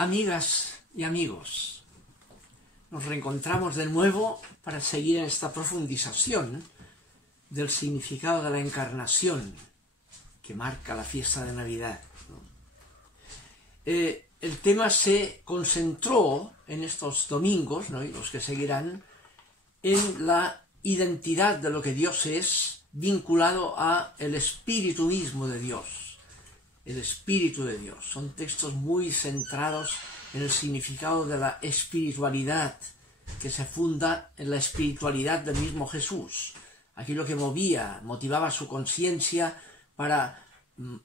Amigas y amigos, nos reencontramos de nuevo para seguir en esta profundización del significado de la encarnación que marca la fiesta de Navidad, ¿no? El tema se concentró en estos domingos, ¿no?, y los que seguirán, en la identidad de lo que Dios es vinculado a el espíritu mismo de Dios. El espíritu de Dios. Son textos muy centrados en el significado de la espiritualidad, que se funda en la espiritualidad del mismo Jesús. Aquello que motivaba su conciencia para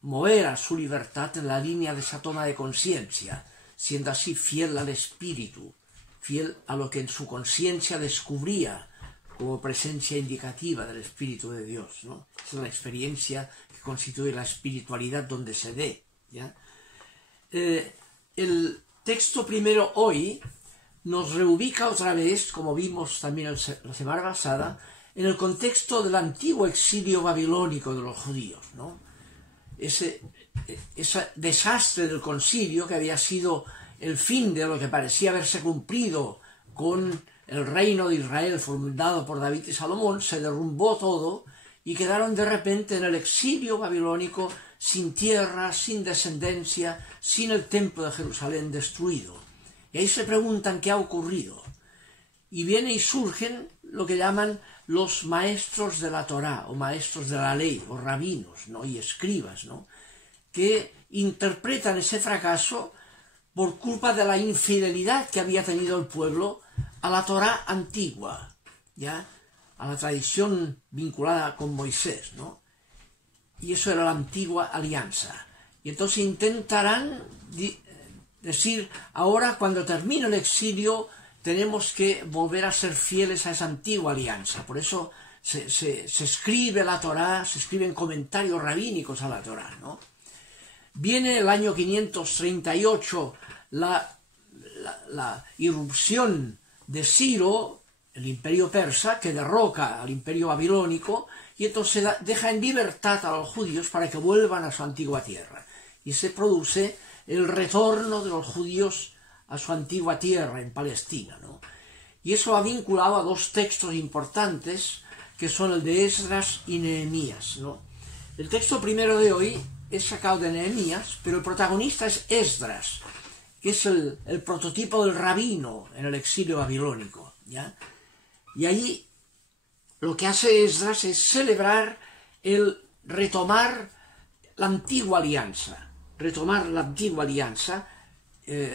mover a su libertad en la línea de esa toma de conciencia, siendo así fiel al espíritu, fiel a lo que en su conciencia descubría como presencia indicativa del Espíritu de Dios, ¿no? Es la experiencia que constituye la espiritualidad donde se ve, ¿ya? El texto primero hoy nos reubica otra vez, como vimos también la semana pasada, en el contexto del antiguo exilio babilónico de los judíos, ¿no? Ese desastre del concilio, que había sido el fin de lo que parecía haberse cumplido con el reino de Israel fundado por David y Salomón, se derrumbó todo y quedaron de repente en el exilio babilónico, sin tierra, sin descendencia, sin el templo de Jerusalén destruido. Y ahí se preguntan qué ha ocurrido. Y viene y surgen lo que llaman los maestros de la Torá, o maestros de la ley, o rabinos, ¿no?, y escribas, ¿no?, que interpretan ese fracaso por culpa de la infidelidad que había tenido el pueblo a la Torá antigua, ¿ya?, a la tradición vinculada con Moisés, ¿no? Y eso era la antigua alianza. Y entonces intentarán decir, ahora cuando termine el exilio tenemos que volver a ser fieles a esa antigua alianza. Por eso se escribe la Torá, se escriben comentarios rabínicos a la Torá, ¿no? Viene el año 538 la irrupción de Ciro, el imperio persa, que derroca al imperio babilónico, y entonces deja en libertad a los judíos para que vuelvan a su antigua tierra. Y se produce el retorno de los judíos a su antigua tierra en Palestina, ¿no? Y eso ha vinculado a dos textos importantes, que son el de Esdras y Nehemías, ¿no? El texto primero de hoy es sacado de Nehemías, pero el protagonista es Esdras, que es el prototipo del rabino en el exilio babilónico, ¿ya? Y ahí lo que hace Esdras es celebrar el retomar la antigua alianza. Retomar la antigua alianza,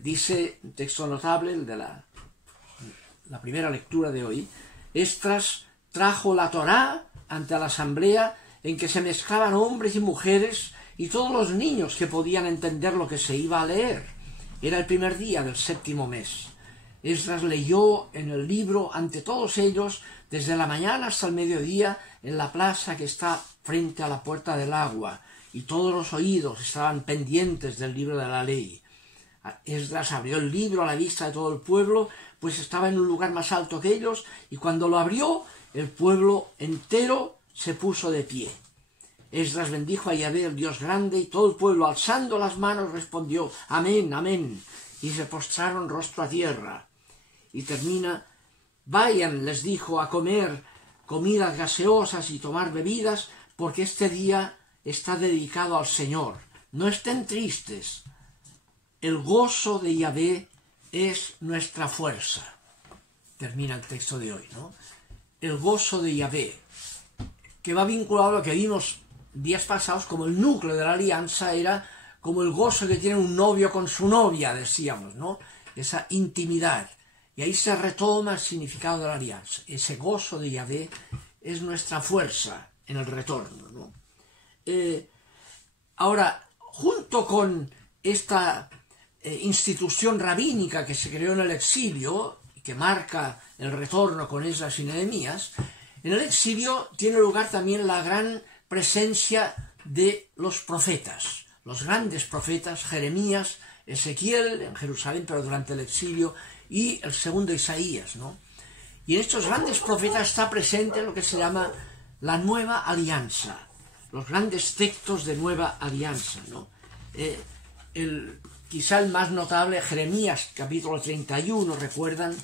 dice un texto notable, el de la primera lectura de hoy. Esdras trajo la Torá ante la asamblea, en que se mezclaban hombres y mujeres y todos los niños que podían entender lo que se iba a leer. Era el primer día del 7º mes. Esdras leyó en el libro ante todos ellos desde la mañana hasta el mediodía en la plaza que está frente a la puerta del agua, y todos los oídos estaban pendientes del libro de la ley. Esdras abrió el libro a la vista de todo el pueblo, pues estaba en un lugar más alto que ellos, y cuando lo abrió, el pueblo entero se puso de pie. Esdras bendijo a Yahvé, el Dios grande, y todo el pueblo, alzando las manos, respondió: amén, amén, y se postraron rostro a tierra. Y termina: vayan, les dijo, a comer comidas gaseosas y tomar bebidas, porque este día está dedicado al Señor. No estén tristes. El gozo de Yahvé es nuestra fuerza. Termina el texto de hoy, ¿no? El gozo de Yahvé, que va vinculado a lo que vimos días pasados como el núcleo de la alianza, era como el gozo que tiene un novio con su novia, decíamos, ¿no? Esa intimidad. Y ahí se retoma el significado de la alianza. Ese gozo de Yahvé es nuestra fuerza en el retorno, ¿no? Ahora, junto con esta institución rabínica que se creó en el exilio, y que marca el retorno con Esdras y Nehemías, en el exilio tiene lugar también la gran presencia de los profetas, los grandes profetas, Jeremías, Ezequiel en Jerusalén, pero durante el exilio, y el segundo Isaías, ¿no? Y en estos grandes profetas está presente lo que se llama la nueva alianza, los grandes textos de nueva alianza, ¿no? quizá el más notable, Jeremías, capítulo 31, recuerdan,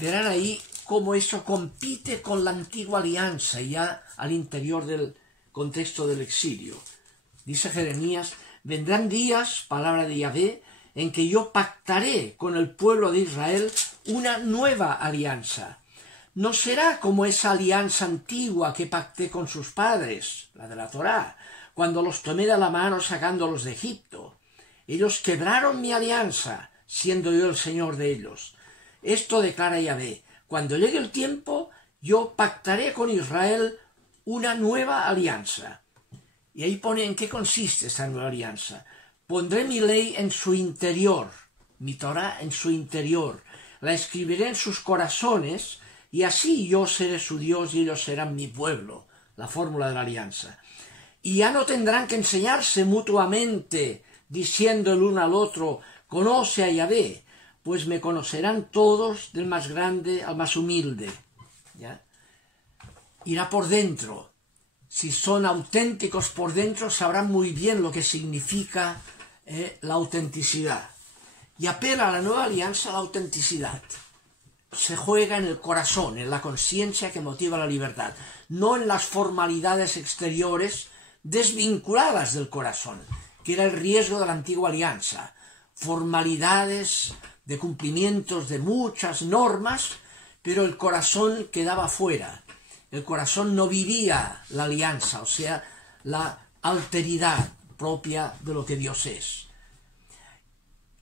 verán ahí cómo eso compite con la antigua alianza ya al interior del contexto del exilio. Dice Jeremías: vendrán días, palabra de Yahvé, en que yo pactaré con el pueblo de Israel una nueva alianza. No será como esa alianza antigua que pacté con sus padres, la de la Torá, cuando los tomé de la mano sacándolos de Egipto. Ellos quebraron mi alianza, siendo yo el Señor de ellos. Esto declara Yahvé: cuando llegue el tiempo, yo pactaré con Israel una nueva alianza. Y ahí pone en qué consiste esta nueva alianza. Pondré mi ley en su interior, mi Torá en su interior, la escribiré en sus corazones, y así yo seré su Dios y ellos serán mi pueblo, la fórmula de la alianza. Y ya no tendrán que enseñarse mutuamente, diciendo el uno al otro: conoce a Yahvé, pues me conocerán todos, del más grande al más humilde. ¿Ya? Irá por dentro. Si son auténticos por dentro, sabrán muy bien lo que significa la autenticidad. Y apela a la nueva alianza a la autenticidad. Se juega en el corazón, en la conciencia que motiva la libertad, no en las formalidades exteriores desvinculadas del corazón, que era el riesgo de la antigua alianza. Formalidades de cumplimientos de muchas normas, pero el corazón quedaba fuera. El corazón no vivía la alianza, o sea, la alteridad propia de lo que Dios es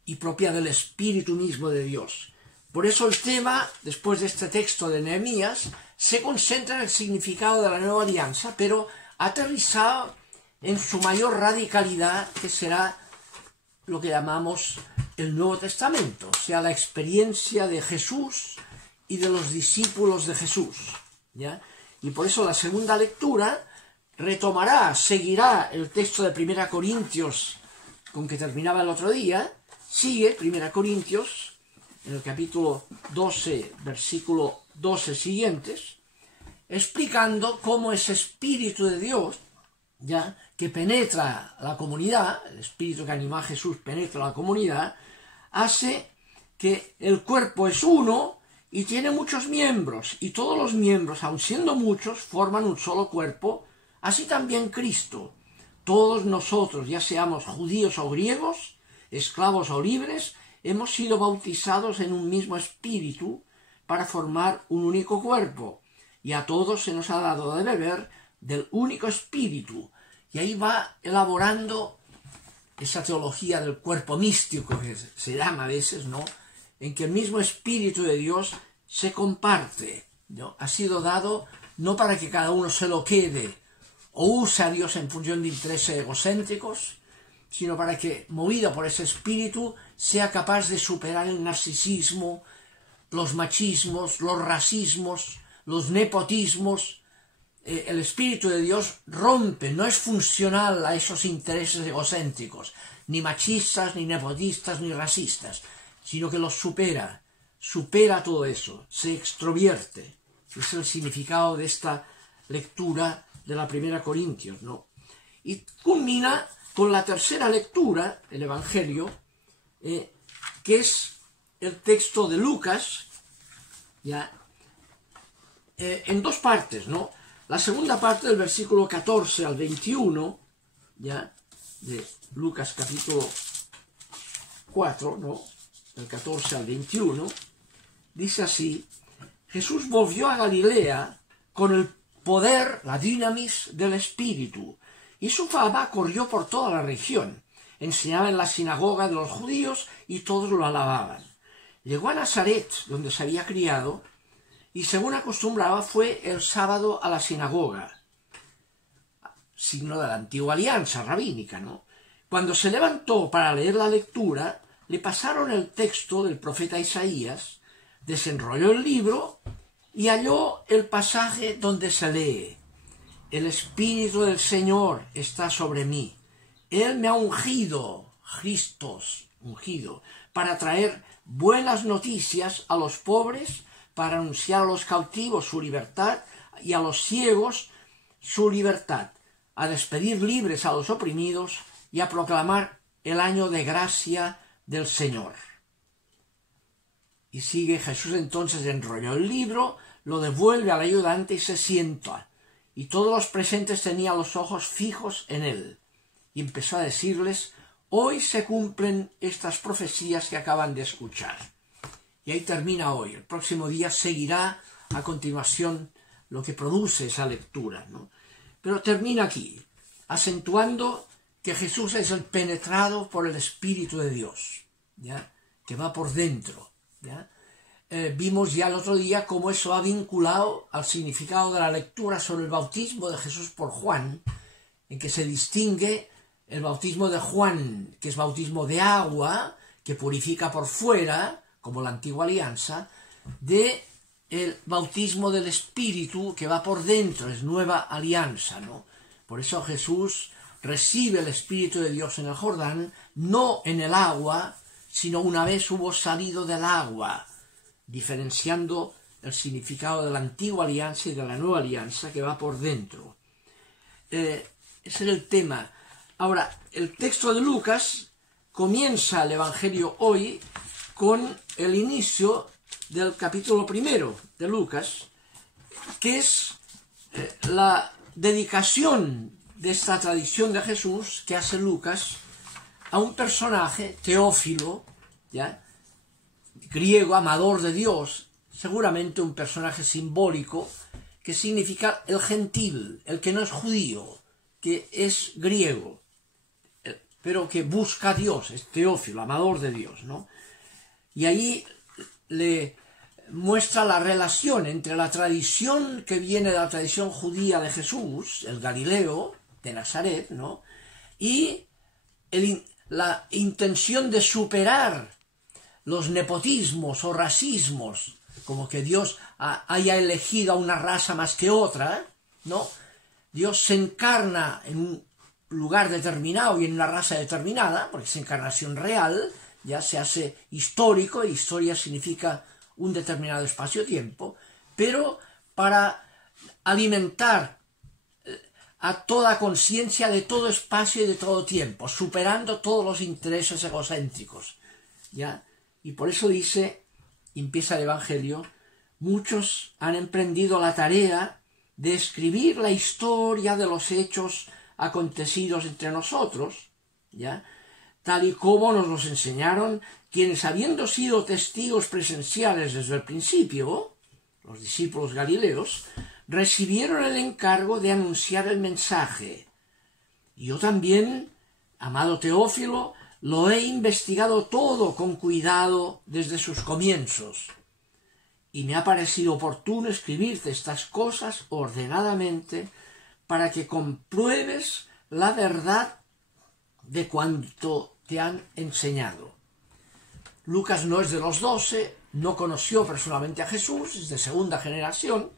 y propia del espíritu mismo de Dios. Por eso el tema, después de este texto de Nehemías, se concentra en el significado de la nueva alianza, pero aterrizado en su mayor radicalidad, que será lo que llamamos el Nuevo Testamento, o sea, la experiencia de Jesús y de los discípulos de Jesús, ¿ya? Y por eso la segunda lectura retomará, seguirá el texto de 1 Corintios con que terminaba el otro día, sigue 1 Corintios, en el capítulo 12, versículo 12 siguientes, explicando cómo ese Espíritu de Dios, ya que penetra la comunidad, el Espíritu que animó a Jesús penetra la comunidad, hace que el cuerpo es uno y tiene muchos miembros, y todos los miembros, aun siendo muchos, forman un solo cuerpo, así también Cristo. Todos nosotros, ya seamos judíos o griegos, esclavos o libres, hemos sido bautizados en un mismo espíritu para formar un único cuerpo, y a todos se nos ha dado de beber del único espíritu. Y ahí va elaborando esa teología del cuerpo místico, que se llama a veces, ¿no?, en que el mismo espíritu de Dios se comparte, ¿no? Ha sido dado no para que cada uno se lo quede o use a Dios en función de intereses egocéntricos, sino para que, movido por ese espíritu, sea capaz de superar el narcisismo, los machismos, los racismos, los nepotismos. El espíritu de Dios rompe, no es funcional a esos intereses egocéntricos, ni machistas, ni nepotistas, ni racistas, sino que los supera todo eso, se extrovierte. Es el significado de esta lectura de la 1 Corintios, ¿no? Y culmina con la tercera lectura, el Evangelio, que es el texto de Lucas, ya, en dos partes, ¿no? La segunda parte, del versículo 14 al 21, ya, de Lucas capítulo 4, ¿no?, del 14 al 21, dice así: Jesús volvió a Galilea con el poder, la dinamis del Espíritu, y su fama corrió por toda la región. Enseñaba en la sinagoga de los judíos y todos lo alababan. Llegó a Nazaret, donde se había criado, y según acostumbraba fue el sábado a la sinagoga, signo de la antigua alianza rabínica, ¿no? Cuando se levantó para leer la lectura, le pasaron el texto del profeta Isaías, desenrolló el libro y halló el pasaje donde se lee: El Espíritu del Señor está sobre mí. Él me ha ungido, Christos, ungido, para traer buenas noticias a los pobres, para anunciar a los cautivos su libertad y a los ciegos su libertad, a despedir libres a los oprimidos y a proclamar el año de gracia del Señor. Y sigue Jesús, entonces enrolló el libro, lo devuelve al ayudante y se sienta. Y todos los presentes tenían los ojos fijos en él. Y empezó a decirles: hoy se cumplen estas profecías que acaban de escuchar. Y ahí termina hoy. El próximo día seguirá a continuación lo que produce esa lectura, ¿no? Pero termina aquí, acentuando que Jesús es el penetrado por el Espíritu de Dios, ¿ya? Que va por dentro, ¿ya? Vimos ya el otro día cómo eso ha vinculado al significado de la lectura sobre el bautismo de Jesús por Juan, en que se distingue el bautismo de Juan, que es bautismo de agua, que purifica por fuera, como la antigua alianza, de el bautismo del Espíritu, que va por dentro, es nueva alianza, ¿no? Por eso Jesús recibe el Espíritu de Dios en el Jordán, no en el agua, sino una vez hubo salido del agua, diferenciando el significado de la antigua alianza y de la nueva alianza, que va por dentro. Ese es el tema. Ahora, el texto de Lucas comienza el Evangelio hoy con el inicio del capítulo 1 de Lucas, que es la dedicación de esta tradición de Jesús que hace Lucas a un personaje, Teófilo, ¿ya?, griego, amador de Dios, seguramente un personaje simbólico que significa el gentil, el que no es judío, que es griego, pero que busca a Dios, es Teófilo, amador de Dios, ¿no? Y ahí le muestra la relación entre la tradición que viene de la tradición judía de Jesús, el Galileo, de Nazaret, ¿no?, y la intención de superar los nepotismos o racismos, como que Dios haya elegido a una raza más que otra, ¿no? Dios se encarna en un lugar determinado y en una raza determinada, porque es encarnación real, ya se hace histórico, y historia significa un determinado espacio-tiempo, pero para alimentar a toda conciencia de todo espacio y de todo tiempo, superando todos los intereses egocéntricos, ¿ya? Y por eso dice, empieza el Evangelio: muchos han emprendido la tarea de escribir la historia de los hechos acontecidos entre nosotros, ¿ya?, tal y como nos los enseñaron quienes, habiendo sido testigos presenciales desde el principio, los discípulos galileos, recibieron el encargo de anunciar el mensaje. Y yo también, amado Teófilo, lo he investigado todo con cuidado desde sus comienzos, y me ha parecido oportuno escribirte estas cosas ordenadamente para que compruebes la verdad de cuanto te han enseñado. Lucas no es de los 12, no conoció personalmente a Jesús, es de segunda generación,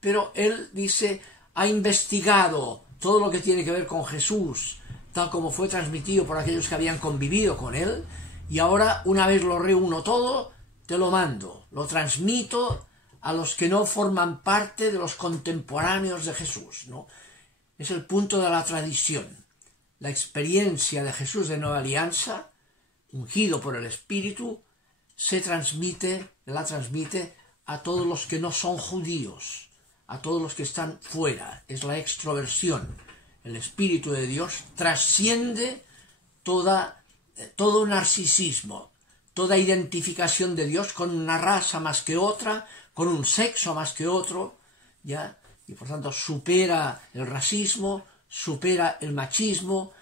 pero él dice, ha investigado todo lo que tiene que ver con Jesús, tal como fue transmitido por aquellos que habían convivido con él, y ahora, una vez lo reúno todo, te lo mando, lo transmito a los que no forman parte de los contemporáneos de Jesús, ¿no? Es el punto de la tradición. La experiencia de Jesús de Nueva Alianza, ungido por el Espíritu, la transmite a todos los que no son judíos, a todos los que están fuera. Es la extroversión. El Espíritu de Dios trasciende todo narcisismo, toda identificación de Dios con una raza más que otra, con un sexo más que otro, ¿ya? Y por tanto supera el racismo, supera el machismo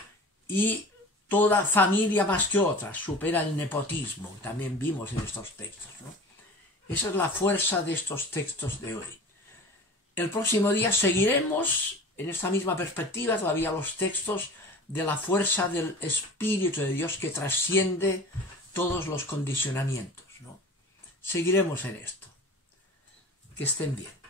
y toda familia más que otra, supera el nepotismo, también vimos en estos textos, ¿no? Esa es la fuerza de estos textos de hoy. El próximo día seguiremos en esta misma perspectiva todavía los textos de la fuerza del Espíritu de Dios que trasciende todos los condicionamientos, ¿no? Seguiremos en esto. Que estén bien.